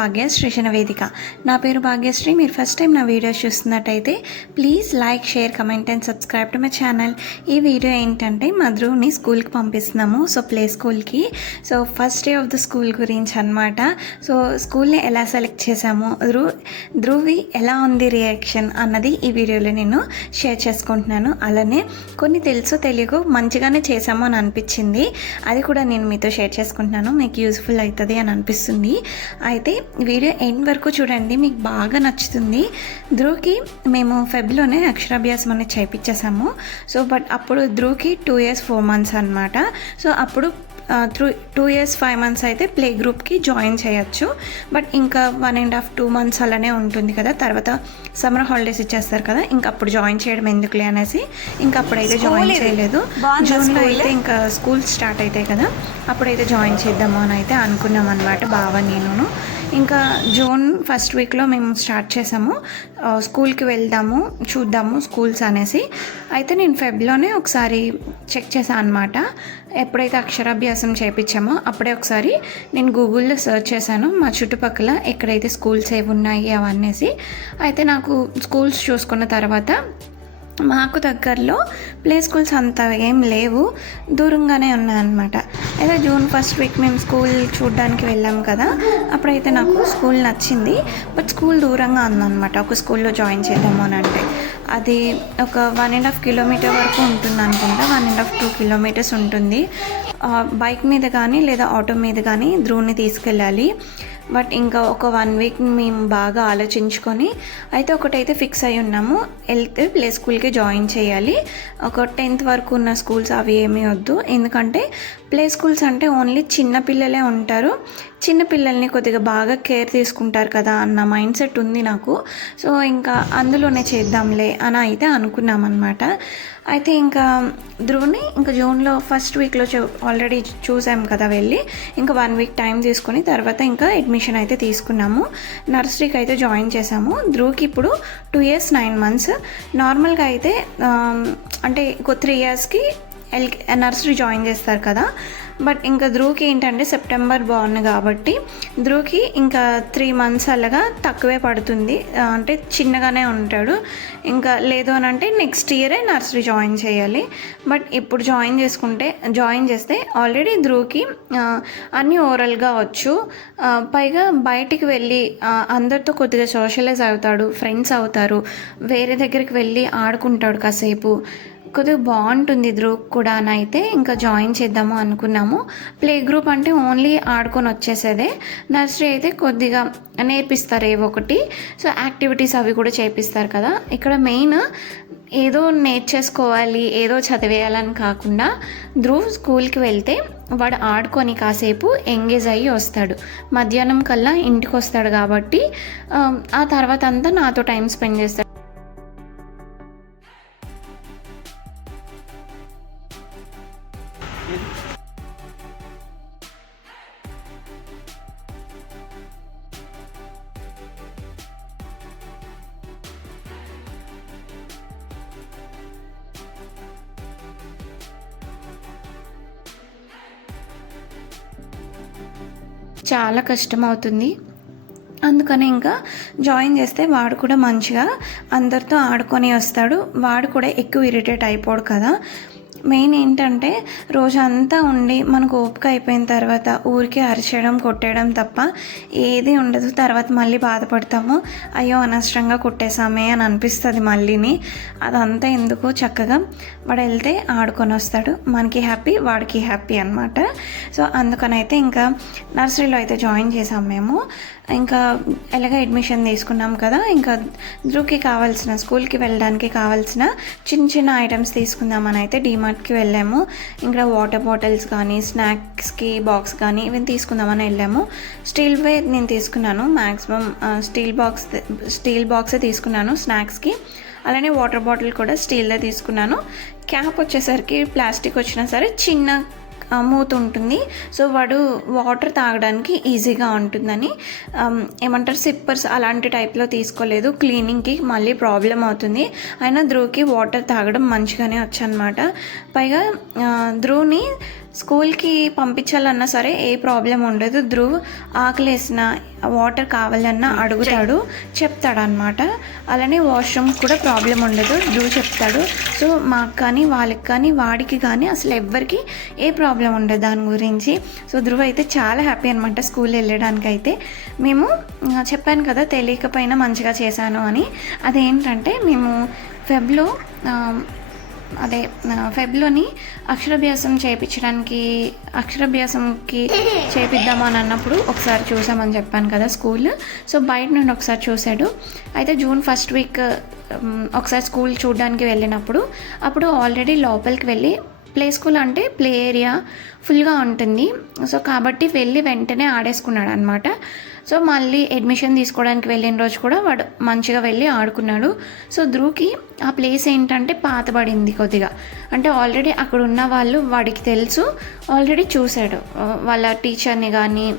భాగ్య my Bhagyashree వేదిక. నా పేరు భాగ్యశ్రీ మీరు ఫస్ట్ టైం నా వీడియోస్ చూస్తున్నట్టయితే please like share comment and subscribe to my channel ఈ వీడియో ఏంటంటే మా స్కూల్కి పంపిస్తున్నాము. సో ప్లే స్కూల్కి so first day of the school గురించి అనమాట సో స్కూల్ని ఎలా సెలెక్ట్ చేసాము ధ్రువ్ ధ్రువి ఎలా ఉంది రియాక్షన్ అన్నది ఈ వీడియోలో నేను షేర్ చేసుకుంటున్నాను. అలానే కొన్ని తెలుసో తెలియకో మంచిగానే చేసాము అని అనిపించింది. అది కూడా నేను మీతో షేర్ చేసుకుంటున్నాను. మీకు యూస్ఫుల్ అవుతుంది అని అనిపిస్తుంది. అయితే వీడియో ఎండ్ వరకు చూడండి మీకు బాగా నచ్చుతుంది. ధ్రువ్కి మేము ఫెబ్లోనే అక్షరాభ్యాసం అనేది చేయించేసాము సో బట్ అప్పుడు ధ్రువ్కి టూ ఇయర్స్ ఫోర్ మంత్స్ అనమాట సో అప్పుడు through two years five months అయితే ప్లే గ్రూప్కి జాయిన్ చేయొచ్చు. బట్ ఇంకా one and half two months అలానే ఉంటుంది కదా. తర్వాత సమ్మర్ హాలిడేస్ ఇచ్చేస్తారు కదా. ఇంకా అప్పుడు జాయిన్ చేయడం ఎందుకులే అనేసి ఇంకా అప్పుడైతే జాయిన్ చేయలేదు. జూన్లో అయితే ఇంకా స్కూల్ స్టార్ట్ అవుతాయి కదా. అప్పుడైతే జాయిన్ చేద్దాము అని అయితే అనుకున్నాం అనమాట బావ నేను. ఇంకా జూన్ ఫస్ట్ వీక్లో మేము స్టార్ట్ చేసాము. స్కూల్కి వెళ్దాము చూద్దాము స్కూల్స్ అనేసి. అయితే నేను ఫెబ్లోనే ఒకసారి చెక్ చేశాను అనమాట ఎప్పుడైతే అక్షరాభ్యాసం చేయించామో అప్పుడే ఒకసారి నేను గూగుల్లో సెర్చ్ చేశాను మా చుట్టుపక్కల ఎక్కడైతే స్కూల్స్ ఏవి ఉన్నాయి అవన్నీ అయితే నాకు స్కూల్స్ చూసుకున్న తర్వాత మాకు దగ్గరలో ప్లే స్కూల్స్ అంత ఏం లేవు. దూరంగానే ఉన్నాయన్నమాట అయితే జూన్ ఫస్ట్ వీక్ మేము స్కూల్ చూడడానికి వెళ్ళాం కదా. అప్పుడైతే నాకు స్కూల్ నచ్చింది. బట్ స్కూల్ దూరంగా ఉందన్నమాట. ఒక స్కూల్లో జాయిన్ చేద్దాము అని అంటే. అది ఒక వన్ అండ్ హాఫ్ కిలోమీటర్ వరకు ఉంటుంది అనుకుంటా. One and half two kilometres ఉంటుంది. బైక్ మీద కానీ లేదా ఆటో మీద కానీ ధ్రువుని తీసుకెళ్ళాలి. బట్ ఇంకా ఒక వన్ వీక్ మేము బాగా ఆలోచించుకొని అయితే ఒకటైతే ఫిక్స్ అయి ఉన్నాము. హెల్త్ ప్లే స్కూల్కి జాయిన్ చేయాలి. ఒక టెన్త్ వరకు ఉన్న స్కూల్స్ అవి ఏమీ వద్దు. ఎందుకంటే ప్లే స్కూల్స్ అంటే ఓన్లీ చిన్న పిల్లలే ఉంటారు. చిన్న పిల్లల్ని కొద్దిగా బాగా కేర్ తీసుకుంటారు కదా అన్న మైండ్ సెట్ ఉంది నాకు. సో ఇంకా అందులోనే చేద్దాంలే అని అయితే అనుకున్నాం అనమాట అయితే ఇంకా ధ్రువుని ఇంకా జూన్లో ఫస్ట్ వీక్లో ఆల్రెడీ చూసాం కదా వెళ్ళి. ఇంకా వన్ వీక్ టైం తీసుకుని తర్వాత ఇంకా అడ్మిషన్ అయితే తీసుకున్నాము. నర్సరీకి అయితే జాయిన్ చేసాము ధ్రువుకి ఇప్పుడు టూ ఇయర్స్ నైన్ మంత్స్. నార్మల్గా అయితే అంటే ఇంకో త్రీ ఇయర్స్కి ఎల్ నర్సరీ జాయిన్ చేస్తారు కదా. బట్ ఇంకా ధ్రువుకి ఏంటంటే సెప్టెంబర్ బాగుంది కాబట్టి ధ్రువుకి ఇంకా త్రీ మంత్స్ అలాగా తక్కువే పడుతుంది. అంటే చిన్నగానే ఉంటాడు. ఇంకా లేదు అని అంటే నెక్స్ట్ ఇయరే నర్సరీ జాయిన్ చేయాలి. బట్ ఇప్పుడు జాయిన్ చేసుకుంటే జాయిన్ చేస్తే ఆల్రెడీ ధ్రువుకి అన్నీ ఓరల్గా వచ్చు. పైగా బయటికి వెళ్ళి అందరితో కొద్దిగా సోషలైజ్ అవుతాడు ఫ్రెండ్స్ అవుతారు. వేరే దగ్గరికి వెళ్ళి ఆడుకుంటాడు కాసేపు. కొద్దిగా బాగుంటుంది గ్రూప్ కూడా అని అయితే. ఇంకా జాయిన్ చేద్దాము అనుకున్నాము. ప్లే గ్రూప్ అంటే ఓన్లీ ఆడుకొని వచ్చేసేదే. నర్సరీ అయితే కొద్దిగా నేర్పిస్తారు ఏవో ఒకటి. సో యాక్టివిటీస్ అవి కూడా చేపిస్తారు కదా. ఇక్కడ మెయిన్ ఏదో నేర్చేసుకోవాలి ఏదో చదివేయాలని కాకుండా ధ్రువ్ స్కూల్కి వెళ్తే వాడు ఆడుకొని కాసేపు ఎంగేజ్ అయ్యి వస్తాడు. మధ్యాహ్నం కల్లా ఇంటికి వస్తాడు కాబట్టి ఆ తర్వాత అంతా నాతో టైం స్పెండ్ చేస్తాడు. చాలా కష్టం అవుతుంది అందుకని ఇంకా జాయిన్ చేస్తే వాడు కూడా మంచిగా అందరితో ఆడుకొని వస్తాడు. వాడు కూడా ఎక్కువ ఇరిటేట్ అయిపోడు కదా. మెయిన్ ఏంటంటే రోజంతా ఉండి మనకు ఓపిక అయిపోయిన తర్వాత ఊరికే అరిచడం కొట్టేయడం తప్ప ఏది ఉండదు. తర్వాత మళ్ళీ బాధపడతాము. అయ్యో అనవసరంగా కొట్టేసామే అని అనిపిస్తుంది మళ్ళీని. అదంతా ఎందుకు చక్కగా వాడు వెళ్తే ఆడుకొని వస్తాడు. మనకి హ్యాపీ వాడికి హ్యాపీ అనమాట సో అందుకనైతే ఇంకా నర్సరీలో అయితే జాయిన్ చేసాం మేము. ఇంకా ఎలాగ అడ్మిషన్ తీసుకున్నాం కదా ఇంకా ధ్రువ్కి కావాల్సిన స్కూల్కి వెళ్ళడానికి కావాల్సిన చిన్న చిన్న ఐటమ్స్ తీసుకుందామని అయితే డీమార్ట్కి వెళ్ళాము. ఇంకా వాటర్ బాటిల్స్ కానీ స్నాక్స్కి బాక్స్ కానీ ఇవి తీసుకుందామని వెళ్ళాము. స్టీల్ వే నేను తీసుకున్నాను. మ్యాక్సిమం స్టీల్ బాక్స్ స్టీల్ బాక్సే తీసుకున్నాను స్నాక్స్కి అలానే వాటర్ బాటిల్ కూడా స్టీల్దే తీసుకున్నాను. క్యాప్ వచ్చేసరికి ప్లాస్టిక్ వచ్చినా సరే చిన్న మూత ఉంటుంది సో వాడు వాటర్ తాగడానికి ఈజీగా ఉంటుందని ఏమంటారు సిప్పర్స్ అలాంటి టైప్లో తీసుకోలేదు. క్లీనింగ్కి మళ్ళీ ప్రాబ్లం అవుతుంది. అయినా ధ్రువ్కి వాటర్ తాగడం మంచిగానే వచ్చనమాట పైగా ధ్రువ్ని స్కూల్కి పంపించాలన్నా సరే ఏ ప్రాబ్లం ఉండదు. ధ్రువ్ ఆకలేసిన వాటర్ కావాలన్నా అడుగుతాడు చెప్తాడు అనమాట అలానే వాష్రూమ్ కూడా ప్రాబ్లం ఉండదు ధ్రువ్ చెప్తాడు. సో మాకు కానీ వాళ్ళకి కానీ వాడికి కానీ అసలు ఎవ్వరికి ఏ ప్రాబ్లం ఉండదు దాని గురించి. సో ధ్రువ్ అయితే చాలా హ్యాపీ అనమాట స్కూల్ వెళ్ళడానికి అయితే మేము చెప్పాను కదా తెలియకపోయినా మంచిగా చేశాను అని. అదేంటంటే మేము ఫెబ్లో అదే ఫెబ్లోని అక్షరాభ్యాసం చేయించడానికి అక్షరాభ్యాసంకి చేపిద్దాము అని అన్నప్పుడు ఒకసారి చూసామని చెప్పాను కదా స్కూల్. సో బయట నుండి ఒకసారి చూశాడు. అయితే జూన్ ఫస్ట్ వీక్ ఒకసారి స్కూల్ చూడడానికి వెళ్ళినప్పుడు అప్పుడు ఆల్రెడీ లోపలికి వెళ్ళి ప్లే స్కూల్ అంటే ప్లే ఏరియా ఫుల్గా ఉంటుంది. సో కాబట్టి వెళ్ళి వెంటనే ఆడేసుకున్నాడు అనమాట సో మళ్ళీ అడ్మిషన్ తీసుకోవడానికి వెళ్ళిన రోజు కూడా వాడు మంచిగా వెళ్ళి ఆడుకున్నాడు. సో ధ్రువ్కి ఆ ప్లేస్ ఏంటంటే పాతబడింది కొద్దిగా. అంటే ఆల్రెడీ అక్కడ ఉన్న వాళ్ళు వాడికి తెలుసు. ఆల్రెడీ చూశాడు. వాళ్ళ టీచర్ని కానీ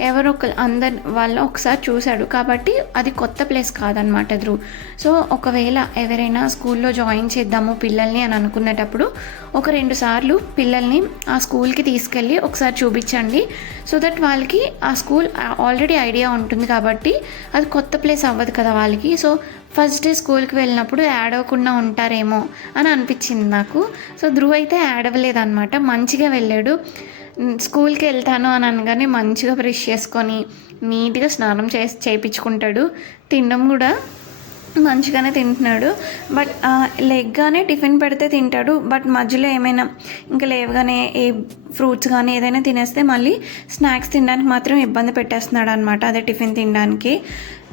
ఎవరో ఒక అందరి వాళ్ళ ఒకసారి చూశాడు. కాబట్టి అది కొత్త ప్లేస్ కాదనమాట ధ్రువ్ సో ఒకవేళ ఎవరైనా స్కూల్లో జాయిన్ చేద్దాము పిల్లల్ని అని అనుకునేటప్పుడు ఒక రెండు సార్లు పిల్లల్ని ఆ స్కూల్కి తీసుకెళ్ళి ఒకసారి చూపించండి. సో దట్ వాళ్ళకి ఆ స్కూల్ ఆల్రెడీ ఐడియా ఉంటుంది కాబట్టి అది కొత్త ప్లేస్ అవ్వదు కదా వాళ్ళకి. సో ఫస్ట్ డే స్కూల్కి వెళ్ళినప్పుడు యాడ్ అవ్వకుండా ఉంటారేమో అని అనిపించింది నాకు. సో ధ్రువ్ అయితే యాడ్ అవ్వలేదన్నమాట. మంచిగా వెళ్ళాడు. స్కూల్కి వెళ్తాను అని అనగానే మంచిగా బ్రష్ చేసుకొని నీట్గా స్నానం చేసి చేయించుకుంటాడు. తినడం కూడా మంచిగానే తింటున్నాడు. బట్ లెగ్గానే టిఫిన్ పెడితే తింటాడు. బట్ మధ్యలో ఏమైనా ఇంకా లేవగానే ఏ ఫ్రూట్స్ కానీ ఏదైనా తినేస్తే మళ్ళీ స్నాక్స్ తినడానికి మాత్రం ఇబ్బంది పెట్టేస్తున్నాడు అనమాట అదే టిఫిన్ తినడానికి.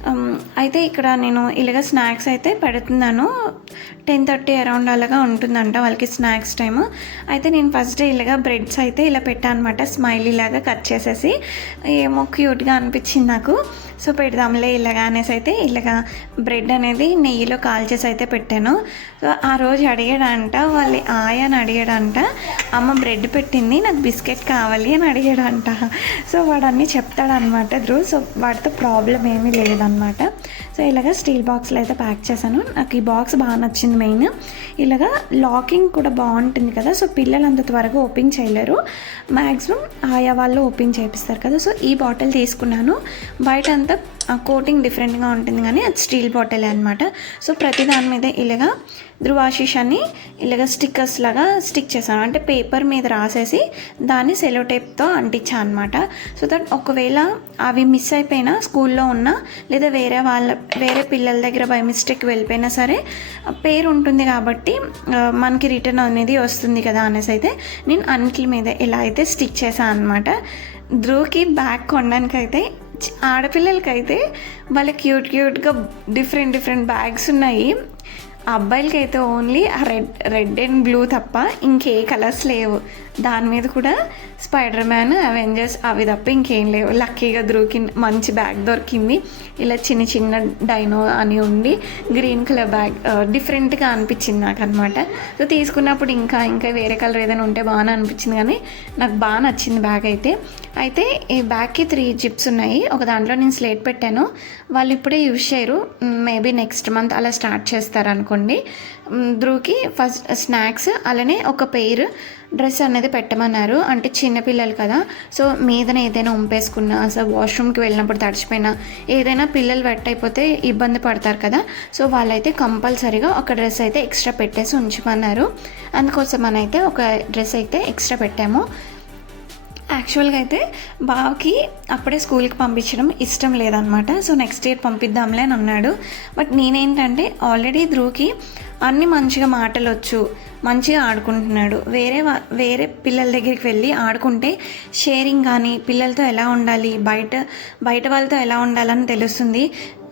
Um, అయితే ఇక్కడ నేను ఇలాగ స్నాక్స్ అయితే పెడుతున్నాను. టెన్ థర్టీ అరౌండ్ అలాగా ఉంటుందంట వాళ్ళకి స్నాక్స్ టైము. అయితే నేను ఫస్ట్ డే ఇలాగ బ్రెడ్స్ అయితే ఇలా పెట్టాను అనమాట స్మైలీ లాగా కట్ చేసేసి. ఏమో క్యూట్గా అనిపించింది నాకు. సో పెడదాంలే ఇలాగా అనేసి అయితే ఇలాగా బ్రెడ్ అనేది నెయ్యిలో కాల్చేసి అయితే పెట్టాను. సో ఆ రోజు అడిగాడంట వాళ్ళ ఆయ అని అడిగాడంట అమ్మ బ్రెడ్ పెట్టింది నాకు బిస్కెట్ కావాలి అని అడిగాడంట. సో వాడు అన్నీ చెప్తాడనమాట ధ్రువ్ సో వాడితో ప్రాబ్లం ఏమీ లేదనమాట సో ఇలాగ స్టీల్ బాక్స్లో అయితే ప్యాక్ చేశాను. నాకు ఈ బాక్స్ బాగా నచ్చింది మెయిన్. ఇలాగా లాకింగ్ కూడా బాగుంటుంది కదా సో పిల్లలు అంత త్వరగా ఓపెన్ చేయలేరు. మ్యాక్సిమం ఆయా వాళ్ళు ఓపెన్ చేపిస్తారు కదా సో ఈ బాటిల్ తీసుకున్నాను. బయట అంతా కోటింగ్ డిఫరెంట్గా ఉంటుంది కానీ అది స్టీల్ బాటిల్ అనమాట సో ప్రతి దాని మీద ఇలాగా ధృవాశీషాన్ని అని ఇలాగ స్టిక్కర్స్ లాగా స్టిక్ చేశాను. అంటే పేపర్ మీద రాసేసి దాన్ని సెలో టేప్తో అంటించాను అనమాట సో దట్ ఒకవేళ అవి మిస్ అయిపోయినా స్కూల్లో ఉన్నా లేదా వేరే వాళ్ళ వేరే పిల్లల దగ్గర బై మిస్టేక్ వెళ్ళిపోయినా సరే పేరు ఉంటుంది కాబట్టి మనకి రిటర్న్ అనేది వస్తుంది కదా అనేసి అయితే నేను అన్నిటి మీద ఇలా అయితే స్టిక్ చేశాను అనమాట ధ్రువ్కి బ్యాగ్ కొనడానికి అయితే ఆడపిల్లలకైతే వాళ్ళ క్యూట్ క్యూట్గా డిఫరెంట్ డిఫరెంట్ బ్యాగ్స్ ఉన్నాయి. అబ్బాయిలకి అయితే ఓన్లీ ఆ రెడ్ రెడ్ అండ్ బ్లూ తప్ప ఇంకే కలర్స్ లేవు. దాని మీద కూడా స్పైడర్ మ్యాన్ అవెంజర్స్ అవి తప్ప ఇంకేం లేవు. లక్కీగా ధ్రువ్కి మంచి బ్యాగ్ దొరికింది. ఇలా చిన్న చిన్న డైనో అని ఉండి గ్రీన్ కలర్ బ్యాగ్ డిఫరెంట్గా అనిపించింది నాకు అనమాట సో తీసుకున్నప్పుడు ఇంకా ఇంకా వేరే కలర్ ఏదైనా ఉంటే బాగానే అనిపించింది కానీ నాకు బాగా నచ్చింది బ్యాగ్ అయితే. అయితే ఈ బ్యాగ్కి త్రీ జిప్స్ ఉన్నాయి. ఒక దాంట్లో నేను స్లేట్ పెట్టాను. వాళ్ళు ఇప్పుడే యూజ్ చేయరు. మేబీ నెక్స్ట్ మంత్ అలా స్టార్ట్ చేస్తారు అనుకోండి మ్, ఫస్ట్ స్నాక్స్ అలానే ఒక పెయిర్ డ్రెస్ అనేది పెట్టమన్నారు. అంటే చిన్నపిల్లలు కదా. సో మీదన ఏదైనా ఉంపేసుకున్నా అసలు వాష్రూమ్కి వెళ్ళినప్పుడు తడిచిపోయినా ఏదైనా పిల్లలు వెట్ అయిపోతే ఇబ్బంది పడతారు కదా. సో వాళ్ళైతే కంపల్సరీగా ఒక డ్రెస్ అయితే ఎక్స్ట్రా పెట్టేసి ఉంచమన్నారు. అందుకోసం అయితే ఒక డ్రెస్ అయితే ఎక్స్ట్రా పెట్టాము. యాక్చువల్గా అయితే బావకి అప్పుడే స్కూల్కి పంపించడం ఇష్టం లేదనమాట సో నెక్స్ట్ ఇయర్ పంపిద్దాంలే అని అన్నాడు. బట్ నేనేంటంటే ఆల్రెడీ ధ్రువ్కి అన్ని మంచిగా మాటలు వచ్చు మంచిగా ఆడుకుంటున్నాడు. వేరే వా వేరే పిల్లల దగ్గరికి వెళ్ళి ఆడుకుంటే షేరింగ్ కానీ పిల్లలతో ఎలా ఉండాలి బయట బయట వాళ్ళతో ఎలా ఉండాలని తెలుస్తుంది.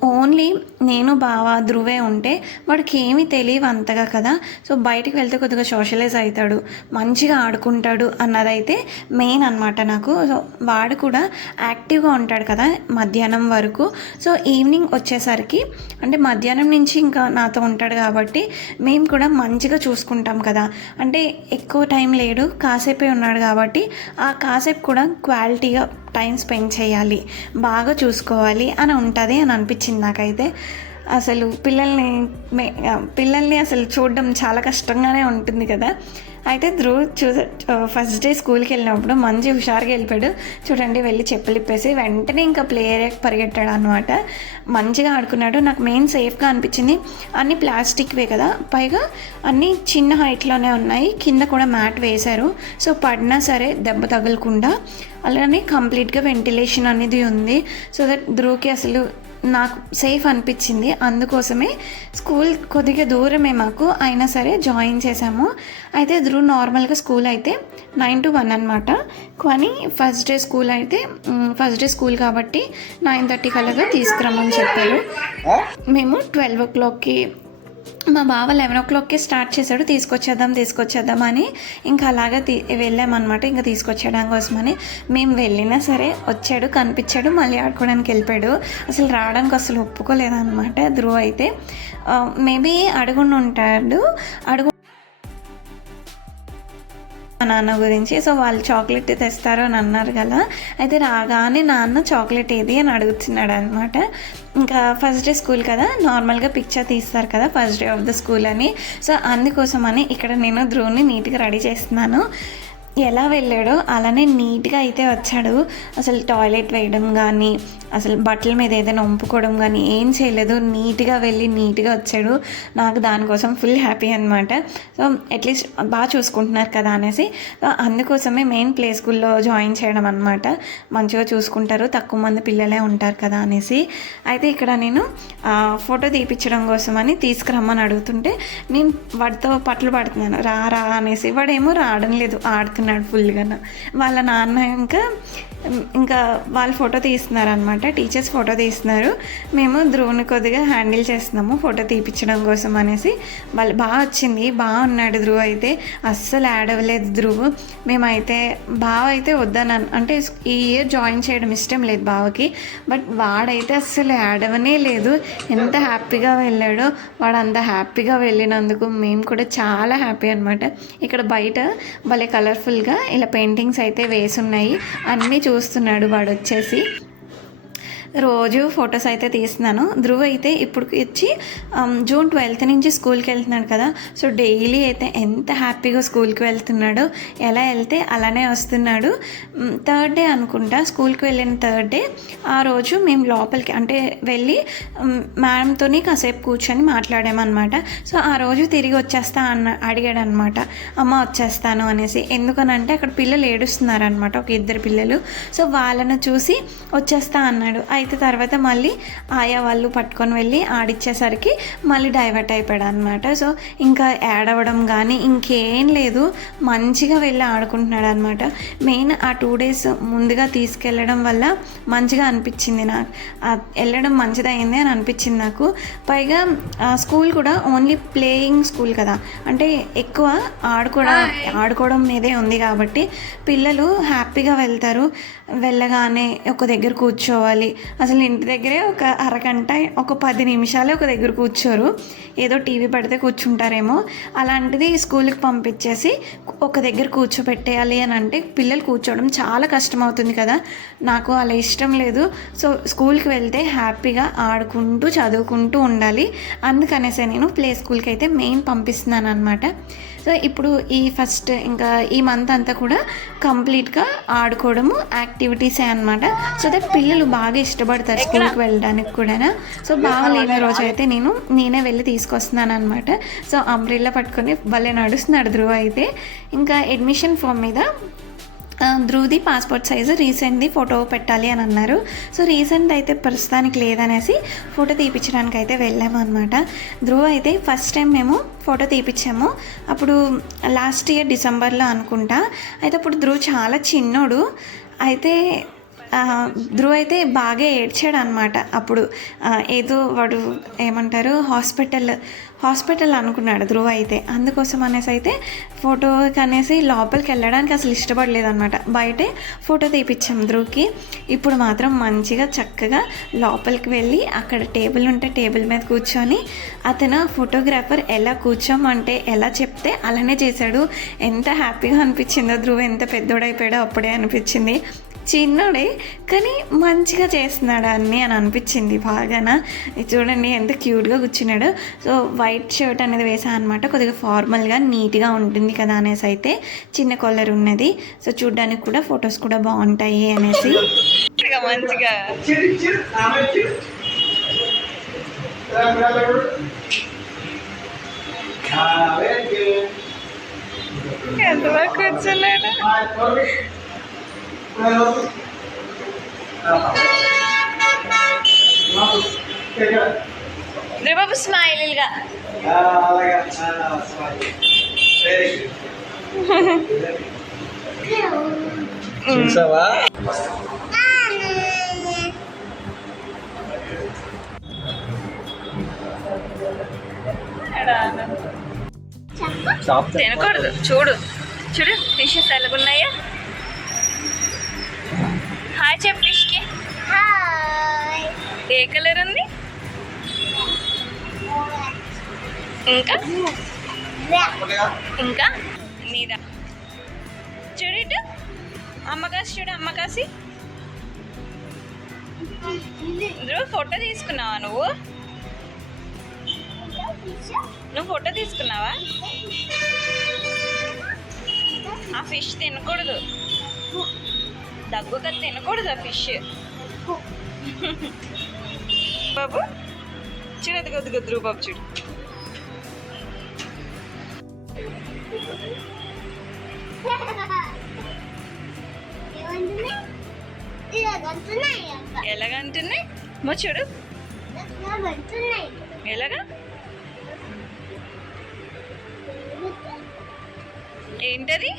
ఓన్లీ నేను బావ ధ్రువే ఉంటే వాడికి ఏమీ తెలియవు అంతగా కదా. సో బయటికి వెళ్తే కొద్దిగా సోషలైజ్ అవుతాడు మంచిగా ఆడుకుంటాడు అన్నదైతే మెయిన్ అనమాట నాకు. సో వాడు కూడా యాక్టివ్గా ఉంటాడు కదా మధ్యాహ్నం వరకు. సో ఈవినింగ్ వచ్చేసరికి అంటే మధ్యాహ్నం నుంచి ఇంకా నాతో ఉంటాడు కాబట్టి మేము కూడా మంచిగా చూసుకుంటాం కదా. అంటే ఎక్కువ టైం లేడు కాసేపే ఉన్నాడు కాబట్టి ఆ కాసేపు కూడా క్వాలిటీగా టైం స్పెండ్ చేయాలి బాగా చూసుకోవాలి అని ఉంటుంది అని అనిపించింది నాకైతే. అసలు పిల్లల్ని మే- పిల్లల్ని అసలు చూడడం చాలా కష్టంగానే ఉంటుంది కదా. అయితే ధ్రువ్ చూ ఫస్ట్ డే స్కూల్కి వెళ్ళినప్పుడు మంచి హుషారుగా వెళ్ళిపోయాడు. చూడండి వెళ్ళి చెప్పులు ఇప్పేసి వెంటనే ఇంకా ప్లే ఏరియాకి పరిగెట్టాడు అనమాట మంచిగా ఆడుకున్నాడు. నాకు మెయిన్ సేఫ్గా అనిపించింది. అన్ని ప్లాస్టిక్వే కదా. పైగా అన్నీ చిన్న హైట్లోనే ఉన్నాయి. కింద కూడా మ్యాట్ వేశారు. సో పడినా సరే దెబ్బ తగలకుండా అలానే కంప్లీట్గా వెంటిలేషన్ అనేది ఉంది. సో దట్ ధ్రువ్కి అసలు నాకు సేఫ్ అనిపించింది. అందుకోసమే స్కూల్ కొద్దిగా దూరమే మాకు. అయినా సరే జాయిన్ చేసాము అయితే ధ్రువ్ నార్మల్గా స్కూల్ అయితే నైన్ టు వన్ అనమాట కానీ ఫస్ట్ డే స్కూల్ అయితే ఫస్ట్ డే స్కూల్ కాబట్టి నైన్ థర్టీ కల్లాగా తీసుకురమ్మని చెప్పారు. మేము ట్వెల్వ్ ఓ క్లాక్కి మా బావ లెవెన్ ఓ క్లాక్కి స్టార్ట్ చేశాడు. తీసుకొచ్చేద్దాం తీసుకొచ్చేద్దాం అని ఇంకా అలాగా తీ వెళ్ళామన్నమాట. ఇంకా తీసుకొచ్చేయడం కోసమని మేము వెళ్ళినా సరే వచ్చాడు కనిపించాడు మళ్ళీ ఆడుకోవడానికి వెళ్ళిపోయాడు. అసలు రావడానికి అసలు ఒప్పుకోలేదన్నమాట ధ్రువ అయితే. మేబీ అడుగుండి ఉంటాడు అడుగు మా నాన్న గురించి. సో వాళ్ళు చాక్లెట్ తెస్తారు అని అన్నారు కదా. అయితే రాగానే నాన్న చాక్లెట్ ఏది అని అడుగుతున్నాడు అనమాట ఇంకా ఫస్ట్ డే స్కూల్ కదా. నార్మల్గా పిక్చర్ తీస్తారు కదా first day of the school అని. సో అందుకోసమని ఇక్కడ నేను ధ్రువుని నీట్గా రెడీ చేస్తున్నాను. ఎలా వెళ్ళాడో అలానే నీట్గా అయితే వచ్చాడు. అసలు టాయిలెట్ వేయడం కానీ అసలు బట్టల మీద ఏదైనా వంపుకోవడం కానీ ఏం చేయలేదు. నీట్గా వెళ్ళి నీట్గా వచ్చాడు. నాకు దానికోసం ఫుల్ హ్యాపీ అనమాట సో అట్లీస్ట్ బాగా చూసుకుంటున్నారు కదా అనేసి సో అందుకోసమే మెయిన్ ప్లే స్కూల్లో జాయిన్ చేయడం అనమాట మంచిగా చూసుకుంటారు. తక్కువ మంది పిల్లలే ఉంటారు కదా అనేసి. అయితే ఇక్కడ నేను ఫోటో తీపించడం కోసమని తీసుకురమ్మని అడుగుతుంటే నేను వాడితో పట్లు పడుతున్నాను. రా రా అనేసి. వాడేమో రావడం లేదు. ఆడుతున్నాడు ఫుల్గా వాళ్ళ నాన్న ఇంకా ఇంకా వాళ్ళు ఫోటో తీస్తున్నారు అనమాట టీచర్స్ ఫోటో తీస్తున్నారు. మేము ధ్రువుని కొద్దిగా హ్యాండిల్ చేస్తున్నాము ఫోటో తీపించడం కోసం అనేసి. వాళ్ళు బాగా వచ్చింది బాగా ఉన్నాడు ధ్రువ్ అయితే. అస్సలు యాడ్ అవ్వలేదు ధ్రువ్ మేమైతే బావ అయితే వద్దని అంటే ఈ ఇయర్ జాయిన్ చేయడం ఇష్టం లేదు బావకి. బట్ వాడైతే అస్సలు యాడ్ అవ్వనే లేదు. ఎంత హ్యాపీగా వెళ్ళాడో వాడు అంత హ్యాపీగా వెళ్ళినందుకు మేము కూడా చాలా హ్యాపీ అనమాట ఇక్కడ బయట భలే కలర్ఫుల్గా ఇలా పెయింటింగ్స్ అయితే వేసున్నాయి. అన్నీ చూస్తున్నాడు వాడు వచ్చేసి రోజు ఫొటోస్ అయితే తీస్తున్నాను. ధ్రువ్ అయితే ఇప్పుడు ఇచ్చి జూన్ ట్వెల్త్ నుంచి స్కూల్కి వెళ్తున్నాడు కదా. సో డైలీ అయితే ఎంత హ్యాపీగా స్కూల్కి వెళ్తున్నాడో ఎలా వెళ్తే అలానే వస్తున్నాడు. థర్డ్ డే అనుకుంటా స్కూల్కి వెళ్ళిన థర్డ్ డే. ఆ రోజు మేము లోపలికి అంటే వెళ్ళి మ్, కాసేపు కూర్చొని మాట్లాడామన్నమాట. సో ఆ రోజు తిరిగి వచ్చేస్తా అన్న అడిగాడు అనమాట అమ్మ వచ్చేస్తాను అనేసి. ఎందుకనంటే అక్కడ పిల్లలు ఏడుస్తున్నారనమాట ఒక ఇద్దరు పిల్లలు. సో వాళ్ళను చూసి వచ్చేస్తా అన్నాడు. అయితే తర్వాత మళ్ళీ ఆయా వాళ్ళు పట్టుకొని వెళ్ళి ఆడిచ్చేసరికి మళ్ళీ డైవర్ట్ అయిపోయాడు అనమాట సో ఇంకా యాడ్ అవ్వడం కానీ ఇంకేం లేదు. మంచిగా వెళ్ళి ఆడుకుంటున్నాడు అనమాట మెయిన్ ఆ టూ డేస్ ముందుగా తీసుకెళ్ళడం వల్ల మంచిగా అనిపించింది నాకు. వెళ్ళడం మంచిదైంది అని అనిపించింది నాకు. పైగా ఆ స్కూల్ కూడా ఓన్లీ ప్లేయింగ్ స్కూల్ కదా. అంటే ఎక్కువ ఆడుకోవడం ఆడుకోవడం మీదే ఉంది కాబట్టి పిల్లలు హ్యాపీగా వెళ్తారు. వెళ్ళగానే ఒక దగ్గర కూర్చోవాలి. అసలు ఇంటి దగ్గరే ఒక అరగంట ఒక పది నిమిషాలే ఒక దగ్గర కూర్చోరు. ఏదో టీవీ పెడితే కూర్చుంటారేమో. అలాంటిది స్కూల్కి పంపించేసి ఒక దగ్గర కూర్చోబెట్టేయాలి అని అంటే పిల్లలు కూర్చోవడం చాలా కష్టం అవుతుంది కదా. నాకు అలా ఇష్టం లేదు. సో స్కూల్కి వెళ్తే హ్యాపీగా ఆడుకుంటూ చదువుకుంటూ ఉండాలి. అందుకనేసే నేను ప్లే స్కూల్కి అయితే మెయిన్ పంపిస్తున్నాను అనమాట సో ఇప్పుడు ఈ ఫస్ట్ ఇంకా ఈ మంత్ అంతా కూడా కంప్లీట్గా ఆడుకోవడము యాక్టివిటీసే అనమాట సో దట్ పిల్లలు బాగా ఇష్టపడతారు స్కూల్కి వెళ్ళడానికి కూడా సో బాగా లేని రోజు అయితే నేను నేనే వెళ్ళి తీసుకొస్తున్నాను అనమాట సో అంబ్రిల్లా పట్టుకొని భలే నడుస్తున్నాడు ధ్రువ అయితే. ఇంకా అడ్మిషన్ ఫామ్ మీద ధ్రువ్ది పాస్పోర్ట్ సైజు రీసెంట్ది ఫోటో పెట్టాలి అని అన్నారు. సో రీసెంట్ అయితే ప్రస్తుతానికి లేదనేసి ఫోటో తీపించడానికి అయితే వెళ్ళాము అనమాట ధ్రువ అయితే ఫస్ట్ టైం మేము ఫోటో తీపిచ్చాము. అప్పుడు లాస్ట్ ఇయర్ డిసెంబర్లో అనుకుంటా. అయితే అప్పుడు ధ్రువ్ చాలా చిన్నోడు. అయితే ఆ, ధ్రువ్ అయితే బాగా ఏడ్చాడు అనమాట అప్పుడు ఏదో వాడు ఏమంటారు హాస్పిటల్ హాస్పిటల్ అనుకున్నాడు ధ్రువ అయితే. అందుకోసం అనేసి అయితే ఫోటో అనేసి లోపలికి వెళ్ళడానికి అసలు ఇష్టపడలేదనమాట బయటే ఫోటో తీపిచ్చాం ధ్రువ్కి. ఇప్పుడు మాత్రం మంచిగా చక్కగా లోపలికి వెళ్ళి అక్కడ టేబుల్ ఉంటే టేబుల్ మీద కూర్చొని అతను ఫోటోగ్రాఫర్ ఎలా కూర్చోమంటే ఎలా చెప్తే అలానే చేశాడు. ఎంత హ్యాపీగా అనిపించిందో ధ్రువ ఎంత పెద్దోడైపోయాడో అప్పుడే అనిపించింది. చిన్నడే కానీ మంచిగా చేస్తున్నాడు అన్ని అని అనిపించింది బాగాన. చూడండి ఎంత క్యూట్గా కూర్చున్నాడు. సో వైట్ షర్ట్ అనేది వేసా అనమాట కొద్దిగా ఫార్మల్గా నీట్గా ఉంటుంది కదా అనేసి అయితే చిన్న కాలర్ ఉన్నది. సో చూడ్డానికి కూడా ఫొటోస్ కూడా బాగుంటాయి అనేసి. మంచిగా. ఎంత బాగా కూర్చున్నాడు. రేపు స్మైల్గా చూసావా? తినకూడదు. చూడు. చూడు ఫిషెస్ ఎలాగున్నాయా. హాయ్ చెప్పు ఫిష్కి హాయ్ ఏ కలర్ ఉంది? ఇంకా? ఇంకా? నీదా? చూడు ఇటు అమ్మకాసి చూడు అమ్మకాసి. ఇందులో ఫోటో తీసుకున్నావా నువ్వు? నువ్వు ఫోటో తీసుకున్నావా? ఆ ఫిష్ తినకూడదు. దగ్గుగా తినకూడదు ఆ ఫిష్ బాబు చిన్నది అది కొద్ది కొద్దు బాబు చూడు. ఏమంటున్నాయి ఇలాగంటున్నాయి మా ఎలాగంటున్నాయి మో చూడు. ఎలాగా? ఏంటది?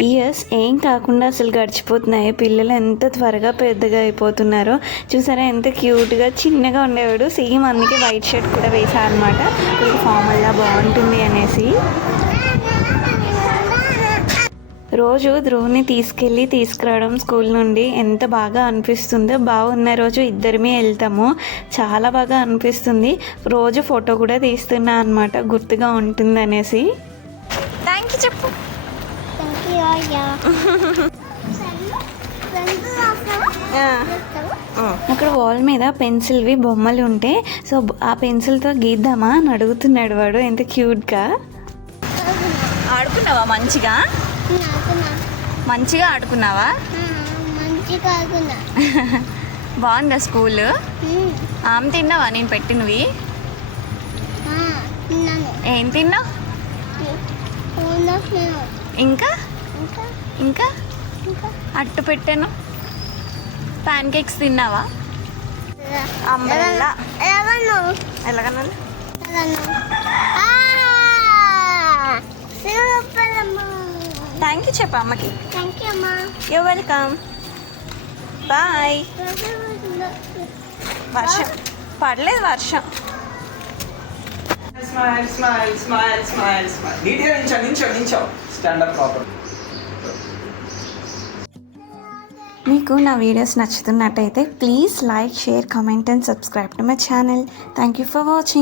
ఇయర్స్ ఏం కాకుండా అసలు గడిచిపోతున్నాయి. పిల్లలు ఎంత త్వరగా పెద్దగా అయిపోతున్నారో. చూసారా ఎంత క్యూట్గా చిన్నగా ఉండేవాడు. సేమ్ అందుకే వైట్ షర్ట్ కూడా వేసా అనమాట కొంచెం ఫార్మల్గా బాగుంటుంది అనేసి. రోజు ధ్రువుని తీసుకెళ్ళి తీసుకురావడం స్కూల్ నుండి ఎంత బాగా అనిపిస్తుందో. బాగున్న రోజు ఇద్దరమే వెళ్తాము. చాలా బాగా అనిపిస్తుంది. రోజు ఫోటో కూడా తీస్తున్నా అనమాట గుర్తుగా ఉంటుంది అనేసి థ్యాంక్ యూ చెప్పు థ్యాంక్ యూ అయ్యా రెండు రాస్తావా అక్కడ వాల్ మీద పెన్సిల్వి బొమ్మలు ఉంటే సో ఆ పెన్సిల్తో గీద్దామా అని అడుగుతున్నాడు వాడు ఎంత క్యూట్గా. ఆడుకున్నావా మంచిగా? మంచిగా ఆడుకున్నావా? బాగుందా స్కూల్? ఆమె తిన్నావా? నేను పెట్టినవి. తిన్నాను. ఏం తిన్నావు? ఇంకా? ఇంకా? అట్టు పెట్టాను. ప్యాన్ కేక్స్ తిన్నావా? అంబ్రెల్లా. థ్యాంక్ యూ చెప్పు అమ్మకి. థ్యాంక్ యూ అమ్మా. యూ వెల్కమ్ బాయ్ వర్షం. పడలేదు వర్షం. Smile smile smile smile smile నీట్గా నించో నించో నించో. స్టాండప్ ప్రాపర్ మీకు నా videos నచ్చుతున్నట్టయితే please like share comment and subscribe to my channel. Thank you for watching